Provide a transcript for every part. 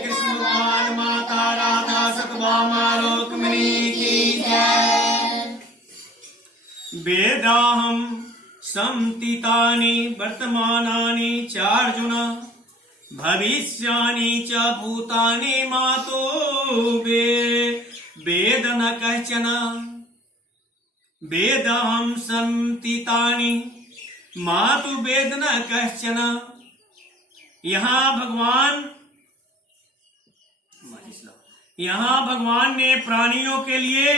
कृष्ण भगवान, माता राधा सत्यभामा रुक्मिणी की जय। वेदाहं संतीतानि वर्तमानानि चार्जुन, भविष्यानि च भूतानि मातो वेद न कश्चन। वेदाहं संतीतानि मातु वेद न कश्चन। यहाँ भगवान ने प्राणियों के लिए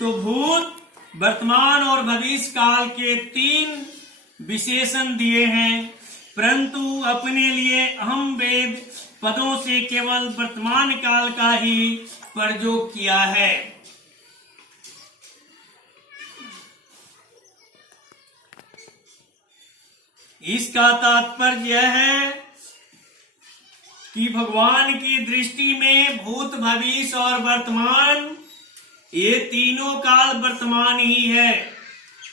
तो भूत, वर्तमान और भविष्य काल के 3 विशेषण दिए हैं, परंतु अपने लिए अहम वेद पदों से केवल वर्तमान काल का ही प्रयोग किया है। इसका तात्पर्य यह है कि भगवान की दृष्टि में भूत, भविष्य और वर्तमान ये तीनों काल वर्तमान ही है।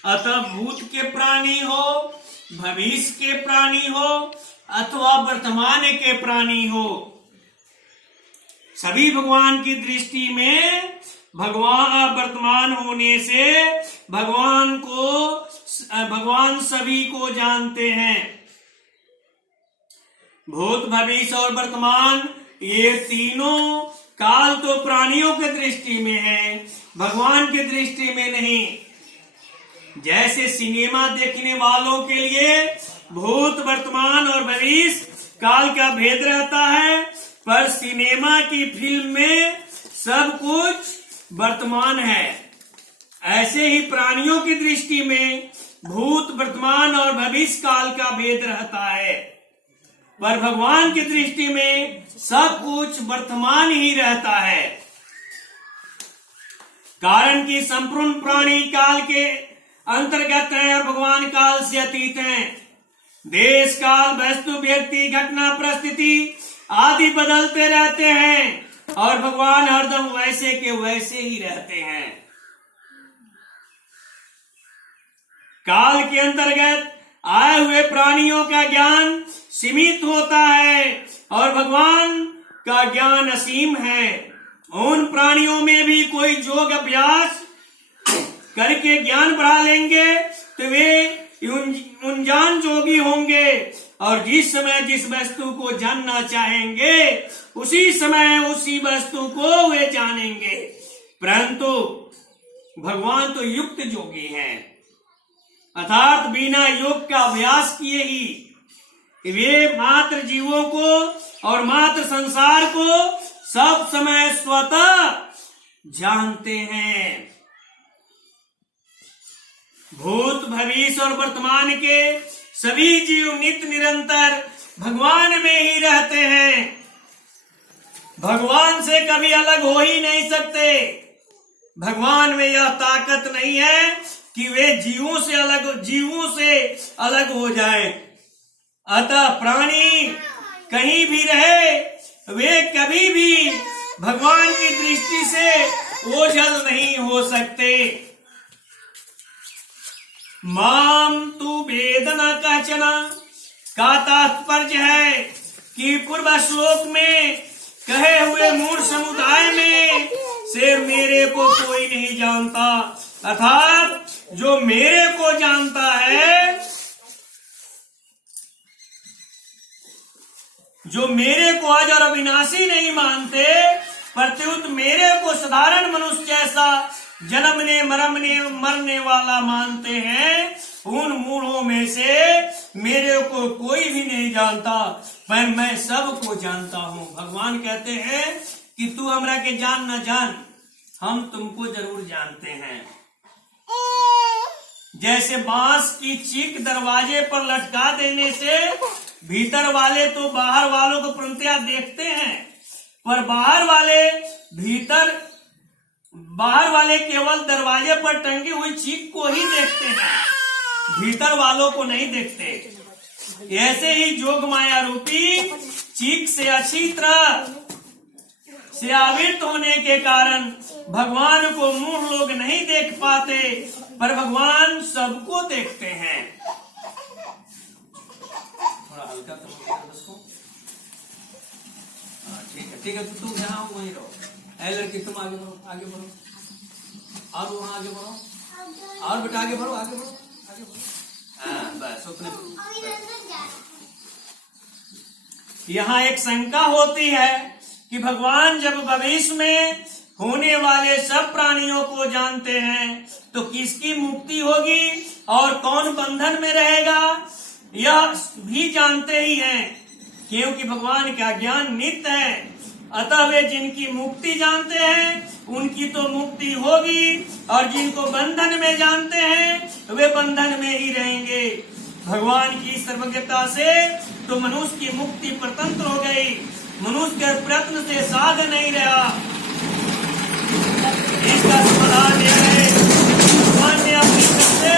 अतः भूत के प्राणी हो, भविष्य के प्राणी हो अथवा वर्तमान के प्राणी हो, सभी भगवान की दृष्टि में भगवान वर्तमान होने से भगवान सभी को जानते हैं। भूत, भविष्य और वर्तमान ये तीनों काल तो प्राणियों के दृष्टि में है, भगवान की दृष्टि में नहीं। जैसे सिनेमा देखने वालों के लिए भूत, वर्तमान और भविष्य काल का भेद रहता है, पर सिनेमा की फिल्म में सब कुछ वर्तमान है। ऐसे ही प्राणियों की दृष्टि में भूत, वर्तमान और भविष्य काल का भेद रहता है, पर भगवान की दृष्टि में सब कुछ वर्तमान ही रहता है। कारण कि संपूर्ण प्राणी काल के अंतर्गत है और भगवान काल से अतीत हैं। देश, काल, वस्तु, व्यक्ति, घटना, परिस्थिति आदि बदलते रहते हैं और भगवान हरदम वैसे के वैसे ही रहते हैं। काल के अंतर्गत आए हुए प्राणियों का ज्ञान सीमित होता है और भगवान का ज्ञान असीम है। उन प्राणियों में भी कोई योग अभ्यास करके ज्ञान बढ़ा लेंगे तो वे उनजान जोगी होंगे और जिस समय जिस वस्तु को जानना चाहेंगे उसी समय उसी वस्तु को वे जानेंगे। परंतु भगवान तो युक्त जोगी हैं, अर्थात बिना योग का अभ्यास किए ही वे मात्र जीवों को और मात्र संसार को सब समय स्वतः जानते हैं। भूत, भविष्य और वर्तमान के सभी जीव नित्य निरंतर भगवान में ही रहते हैं, भगवान से कभी अलग हो ही नहीं सकते। भगवान में यह ताकत नहीं है कि वे जीवों से अलग हो जाएं। अतः प्राणी कहीं भी रहे वे कभी भी भगवान की दृष्टि से ओझल नहीं हो सकते। माम तू वेद न कश्चन का तात्पर्य है कि पूर्व श्लोक में कहे हुए मूल समुदाय में से मेरे को कोई नहीं जानता, अर्थात जो मेरे को जानता है, जो मेरे को अजर अविनाशी नहीं मानते, प्रत्युत मेरे को साधारण मनुष्य जैसा जन्मने मरने वाला मानते हैं, उन मूढ़ों में से मेरे को कोई भी नहीं जानता, पर मैं सबको जानता हूं। भगवान कहते हैं कि तू हमरा के जान न जान, हम तुमको जरूर जानते हैं। जैसे बांस की चीख दरवाजे पर लटका देने से भीतर वाले तो बाहर वालों को प्रंतया देखते हैं, पर बाहर वाले केवल दरवाजे पर टंगी हुई चीख को ही देखते हैं, भीतर वालों को नहीं देखते। ऐसे ही जोग माया रूपी चीख से अच्छी तरह से आवृत होने के कारण भगवान को मूढ़ लोग नहीं देख पाते, पर भगवान सबको देखते हैं। थोड़ा हल्का ठीक है, तुम जहाँ हो वहीं रहो। ऐ लड़की तुम आगे बढ़ो, आगे बढ़ो, और वहाँ आगे बढ़ो, और बेटा आगे बढ़ो, आगे बढ़ो, आगे बढ़ो। हाँ बस उतने। यहाँ एक शंका होती है कि भगवान जब भविष्य में होने वाले सब प्राणियों को जानते हैं तो किसकी मुक्ति होगी और कौन बंधन में रहेगा, यह भी जानते ही हैं, क्योंकि भगवान का ज्ञान नित्य है। अतः वे जिनकी मुक्ति जानते हैं उनकी तो मुक्ति होगी, और जिनको बंधन में जानते हैं वे बंधन में ही रहेंगे। भगवान की सर्वज्ञता से तो मनुष्य की मुक्ति स्वतंत्र हो गई, मनुष्य के प्रयत्न से साध नहीं रहा। इसका समाधान यह है, भगवान ने अपनी तरफ से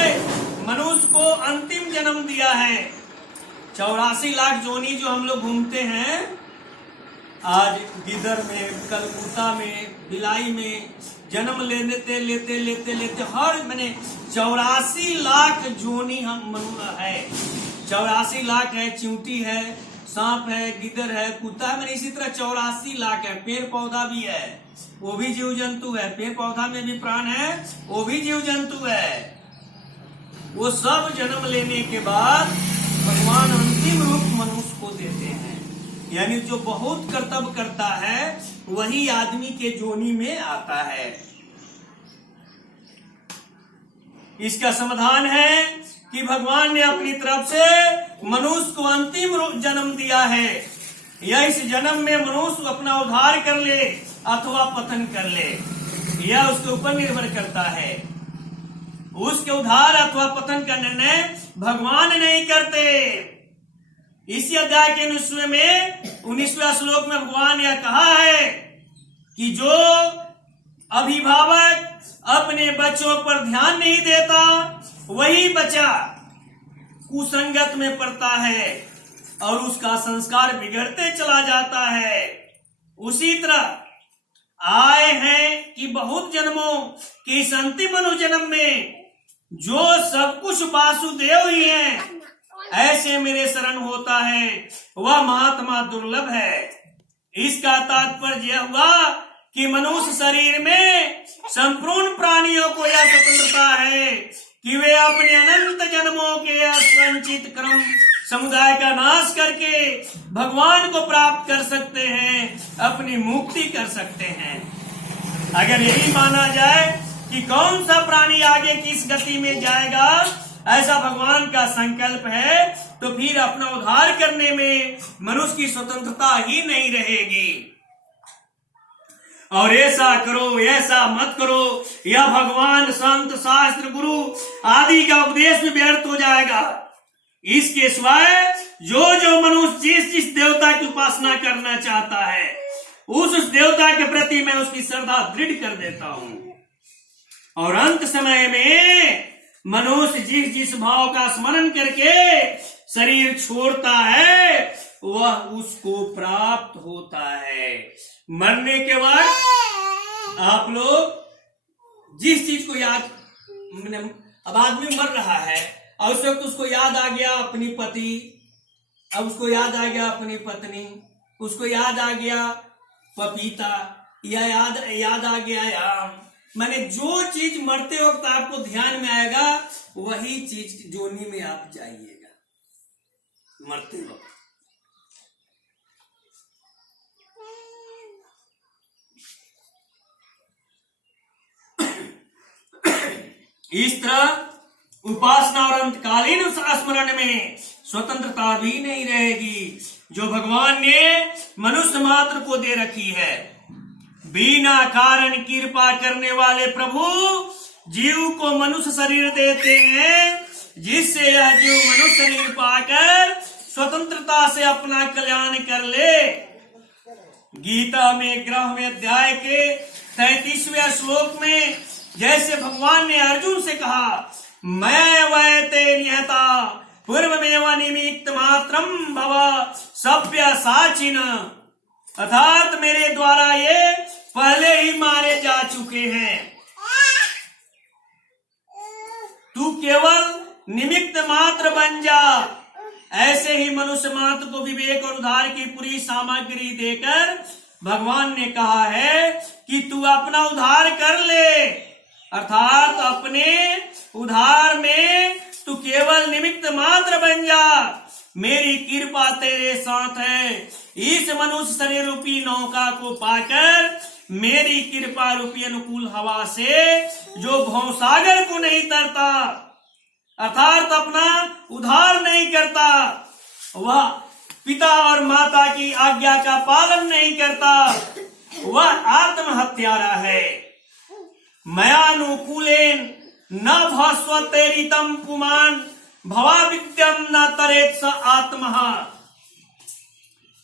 मनुष्य को अंतिम जन्म दिया है। 84 लाख जोनी जो हम लोग घूमते हैं, आज गिदर में, कलकत्ता में, बिलाई में जन्म लेते लेते लेते लेते हर मैंने 84 लाख जोनी हम मनुष्य है। 84 लाख है, चींटी है, सांप है, गिदर है, कुत्ता है, मैंने इसी तरह 84 लाख है। पेड़ पौधा भी है, वो भी जीव जंतु है, पेड़ पौधा में भी प्राण है, वो भी जीव जंतु है। वो सब जन्म लेने के बाद भगवान अंतिम रूप मनुष्य को देते हैं, यानी जो बहुत कर्तव्य करता है वही आदमी के जोनी में आता है। इसका समाधान है कि भगवान ने अपनी तरफ से मनुष्य को अंतिम रूप जन्म दिया है। यह इस जन्म में मनुष्य अपना उद्धार कर ले अथवा पतन कर ले, यह उसके ऊपर निर्भर करता है। उसके उद्धार अथवा पतन का निर्णय भगवान नहीं करते। इसी अध्याय के 19वें श्लोक में भगवान यह कहा है कि जो अभिभावक अपने बच्चों पर ध्यान नहीं देता वही बच्चा कुसंगत में पड़ता है और उसका संस्कार बिगड़ते चला जाता है। उसी तरह आए हैं कि बहुत जन्मों के इस अंतिम मनुष्य जन्म में जो सब कुछ वासुदेव ही है, ऐसे मेरे शरण होता है, वह महात्मा दुर्लभ है। इसका तात्पर्य यह हुआ कि मनुष्य शरीर में संपूर्ण प्राणियों को यह स्वतंत्रता है कि वे अपने अनंत जन्मों के असंचित क्रम समुदाय का नाश करके भगवान को प्राप्त कर सकते हैं, अपनी मुक्ति कर सकते हैं। अगर यही माना जाए कि कौन सा प्राणी आगे किस गति में जाएगा, ऐसा भगवान का संकल्प है, तो फिर अपना उद्धार करने में मनुष्य की स्वतंत्रता ही नहीं रहेगी। और ऐसा करो, ऐसा मत करो, यह भगवान, संत, शास्त्र, गुरु आदि का उपदेश भी व्यर्थ हो जाएगा। इसके सिवाय जो मनुष्य जिस देवता की उपासना करना चाहता है उस देवता के प्रति मैं उसकी श्रद्धा दृढ़ कर देता हूं, और अंत समय में मनुष्य जिस भाव का स्मरण करके शरीर छोड़ता है वह उसको प्राप्त होता है। मरने के बाद आप लोग जिस चीज को याद, अब आदमी मर रहा है और उस वक्त उसको याद आ गया अपनी पति, अब उसको याद आ गया अपनी पत्नी, उसको याद आ गया पपीता, या याद आ गया आम। मैंने जो चीज मरते वक्त आपको ध्यान में आएगा वही चीज जोनी में आप जाइएगा मरते वक्त। इस तरह उपासना और अंतकालीन स्मरण में स्वतंत्रता भी नहीं रहेगी जो भगवान ने मनुष्य मात्र को दे रखी है। बिना कारण कृपा करने वाले प्रभु जीव को मनुष्य शरीर देते हैं, जिससे यह जीव मनुष्य शरीर पाकर स्वतंत्रता से अपना कल्याण कर ले। गीता में 11वें अध्याय के 33वें श्लोक में जैसे भगवान ने अर्जुन से कहा, मैं वैते निहता पूर्वमेव निमित्त मात्रम भव सभ्य साचिन, अर्थात मेरे द्वारा ये पहले ही मारे जा चुके हैं, तू केवल निमित्त मात्र बन जा। ऐसे ही मनुष्य मात्र को विवेक और उद्धार की पूरी सामग्री देकर भगवान ने कहा है कि तू अपना उद्धार कर ले, अर्थात अपने उद्धार में तू केवल निमित्त मात्र बन जा। मेरी कृपा तेरे साथ है। इस मनुष्य शरीर रूपी नौका को पाकर मेरी कृपा रूपी अनुकूल हवा से जो भवसागर को नहीं तरता, अर्थात अपना उद्धार नहीं करता, वह पिता और माता की आज्ञा का पालन नहीं करता, वह आत्महत्यारा है। मयानुकूलेन न भस्वतेरितम पुमान भवाविद्यम न तरेत स आत्मः।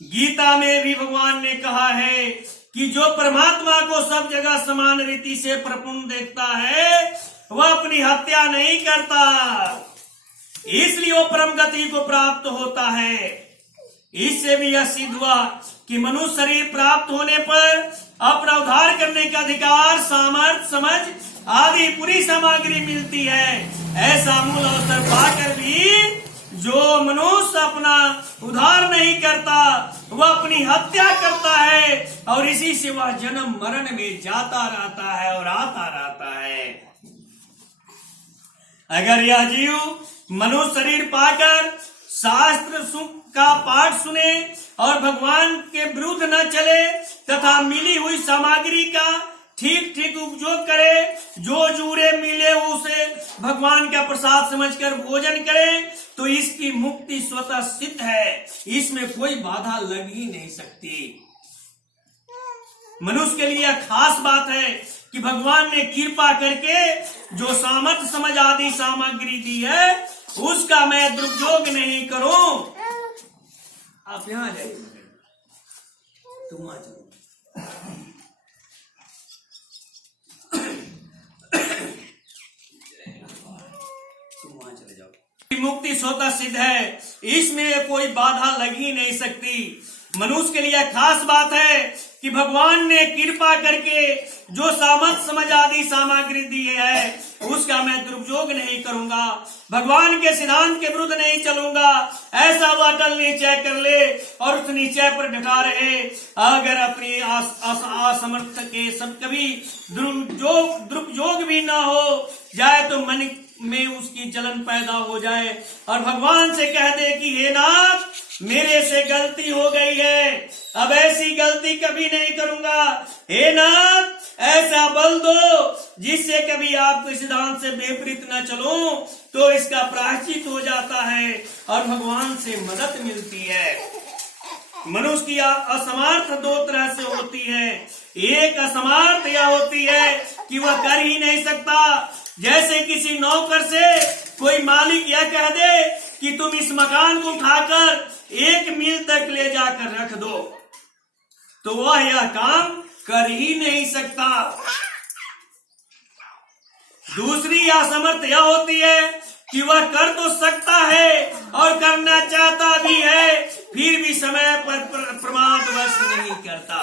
गीता में भी भगवान ने कहा है कि जो परमात्मा को सब जगह समान रीति से प्रपूर्ण देखता है वह अपनी हत्या नहीं करता, इसलिए वो परम गति को प्राप्त होता है। इससे भी यह सिद्ध हुआ कि मनुष्य शरीर प्राप्त होने पर अपना उद्धार करने का अधिकार, सामर्थ्य, समझ आदि पूरी सामग्री मिलती है। ऐसा मूल अवसर पाकर भी जो मनुष्य अपना उद्धार नहीं करता वह अपनी हत्या करता है और इसी से वह जन्म मरण में जाता रहता है और आता रहता है। अगर यह जीव मनुष्य शरीर पाकर शास्त्र का पाठ सुने और भगवान के विरुद्ध न चले तथा मिली हुई सामग्री का ठीक ठीक उपयोग करे, जो जूरे मिले उसे भगवान का प्रसाद समझकर भोजन करे, तो इसकी मुक्ति स्वतः सिद्ध है। इसमें कोई बाधा लग ही नहीं सकती। मनुष्य के लिए खास बात है कि भगवान ने कृपा करके जो सामर्थ्य, समझ आदि सामग्री दी है उसका मैं दुरुपयोग नहीं करूं। आप यहां जाइए, तुम वहां चलो। मुक्ति स्वतः सिद्ध है, इसमें कोई बाधा लग ही नहीं सकती। मनुष्य के लिए खास बात है कि भगवान ने कृपा करके जो सामर्थ्य, समझ आदि सामग्री दी है उसका मैं दुरुपयोग नहीं करूंगा, भगवान के सिद्धांत के विरुद्ध नहीं चलूंगा। ऐसा वह अटल निश्चय कर ले और उस निश्चय पर डटा रहे। अगर अपनी असमर्थ के सब कभी दुरुपयोग भी ना हो जाए तो मन में उसकी जलन पैदा हो जाए और भगवान से कह दे कि हे नाथ, मेरे से गलती हो गई है, अब ऐसी गलती कभी नहीं करूंगा। हे नाथ, ऐसा बल दो जिससे कभी आपके सिद्धांत से विपरीत न चलूं, तो इसका प्रायश्चित हो जाता है और भगवान से मदद मिलती है। मनुष्य की असमर्थ दो तरह से होती है। एक असमर्थ यह होती है कि वह कर ही नहीं सकता। जैसे किसी नौकर से कोई मालिक यह कह दे कि तुम इस मकान को उठाकर 1 मील तक ले जाकर रख दो, तो वह यह काम कर ही नहीं सकता। दूसरी असमर्थ यह होती है कि वह कर तो सकता है और करना चाहता भी है, फिर भी समय पर प्रमादवश नहीं करता।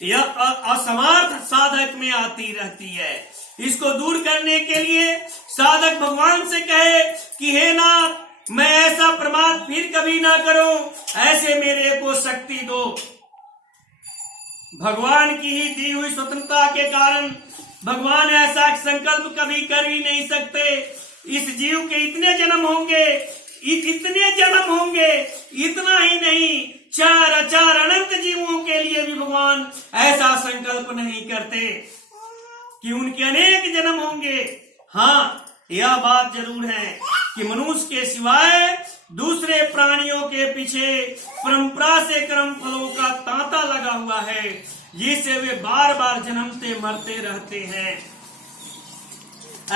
यह असमर्थ साधक में आती रहती है। इसको दूर करने के लिए साधक भगवान से कहे कि हे नाथ, मैं ऐसा प्रमाद फिर कभी ना करूं, ऐसे मेरे को शक्ति दो। भगवान की ही दी हुई स्वतंत्रता के कारण भगवान ऐसा संकल्प कभी कर ही नहीं सकते। इस जीव के इतने जन्म होंगे, इतने जन्म होंगे, इतना ही नहीं, 4 अनंत जीवों के लिए भी भगवान ऐसा संकल्प नहीं करते कि उनके अनेक जन्म होंगे। हाँ, यह बात जरूर है कि मनुष्य के सिवाय दूसरे प्राणियों के पीछे परंपरा से कर्म फलों का तांता लगा हुआ है, जिससे वे बार बार जन्मते मरते रहते हैं।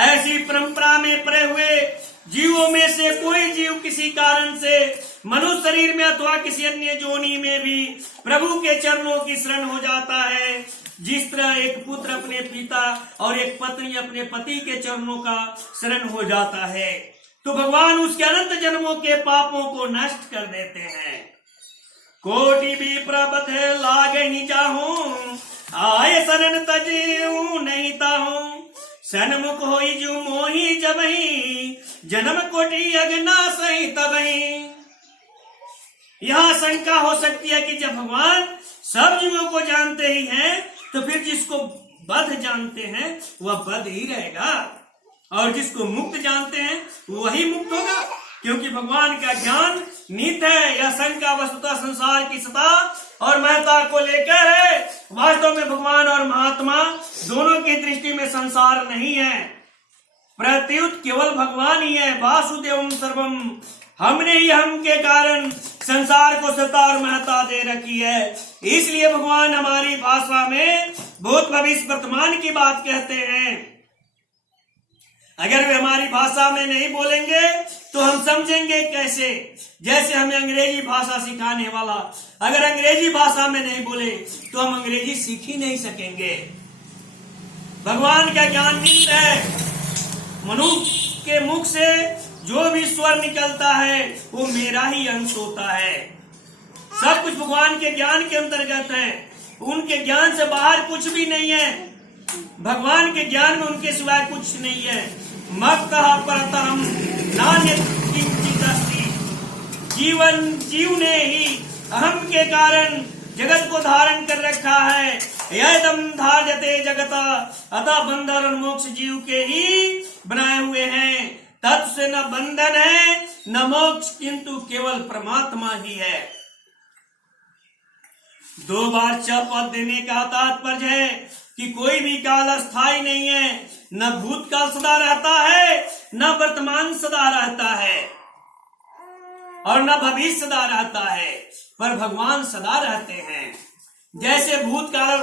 ऐसी परंपरा में पड़े हुए जीवों में से कोई जीव किसी कारण से मनुष्य शरीर में अथवा किसी अन्य जोनि में भी प्रभु के चरणों की शरण हो जाता है। जिस तरह एक पुत्र अपने पिता और एक पत्नी अपने पति के चरणों का शरण हो जाता है, तो भगवान उसके अनंत जन्मों के पापों को नष्ट कर देते हैं। कोटि भी प्रबत है लाग ही जाहूं, आए सनन तजीऊ नहीं ताहूं, सनमुख होई जो मोही जबही, जन्म कोटि अगना सही तबही। यहाँ शंका हो सकती है कि जब भगवान सब जीवों को जानते ही हैं, तो फिर जिसको बद्ध जानते हैं वह बद्ध ही रहेगा, और जिसको मुक्त जानते हैं वही मुक्त होगा, क्योंकि भगवान का ज्ञान नित्य है। यह शंका वस्तुतः संसार की सत्ता और महत्ता को लेकर है। वास्तव में भगवान और महात्मा दोनों की दृष्टि में संसार नहीं है, प्रत्युत केवल भगवान ही है। वासुदेवम सर्वम, हमने ही हम के कारण संसार को सत्ता और महत्ता दे रखी है। इसलिए भगवान हमारी भाषा में भूत भविष्य वर्तमान की बात कहते हैं। अगर वे हमारी भाषा में नहीं बोलेंगे तो हम समझेंगे कैसे? जैसे हमें अंग्रेजी भाषा सिखाने वाला अगर अंग्रेजी भाषा में नहीं बोले तो हम अंग्रेजी सीख ही नहीं सकेंगे। भगवान का ज्ञान नित्य है। मनुष्य के मुख से जो भी स्वर निकलता है वो मेरा ही अंश होता है। सब कुछ भगवान के ज्ञान के अंतर्गत है। उनके ज्ञान से बाहर कुछ भी नहीं है। भगवान के ज्ञान में उनके सिवाय कुछ नहीं है। मत्तः परतरम नान्यत् किंचित् अस्ति। जीवन जीव ने ही अहम के कारण जगत को धारण कर रखा है। यदम धार्यते जगत, अतः बंधन और मोक्ष जीव के ही बनाए हुए हैं। तत्व से न बंधन है न मोक्ष, किंतु केवल परमात्मा ही है। दो बार च पद देने का तात्पर्य है कि कोई भी काल अस्थायी नहीं है। न भूतकाल सदा रहता है, न वर्तमान सदा रहता है, और न भविष्य सदा रहता है, पर भगवान सदा रहते हैं। जैसे भूतकाल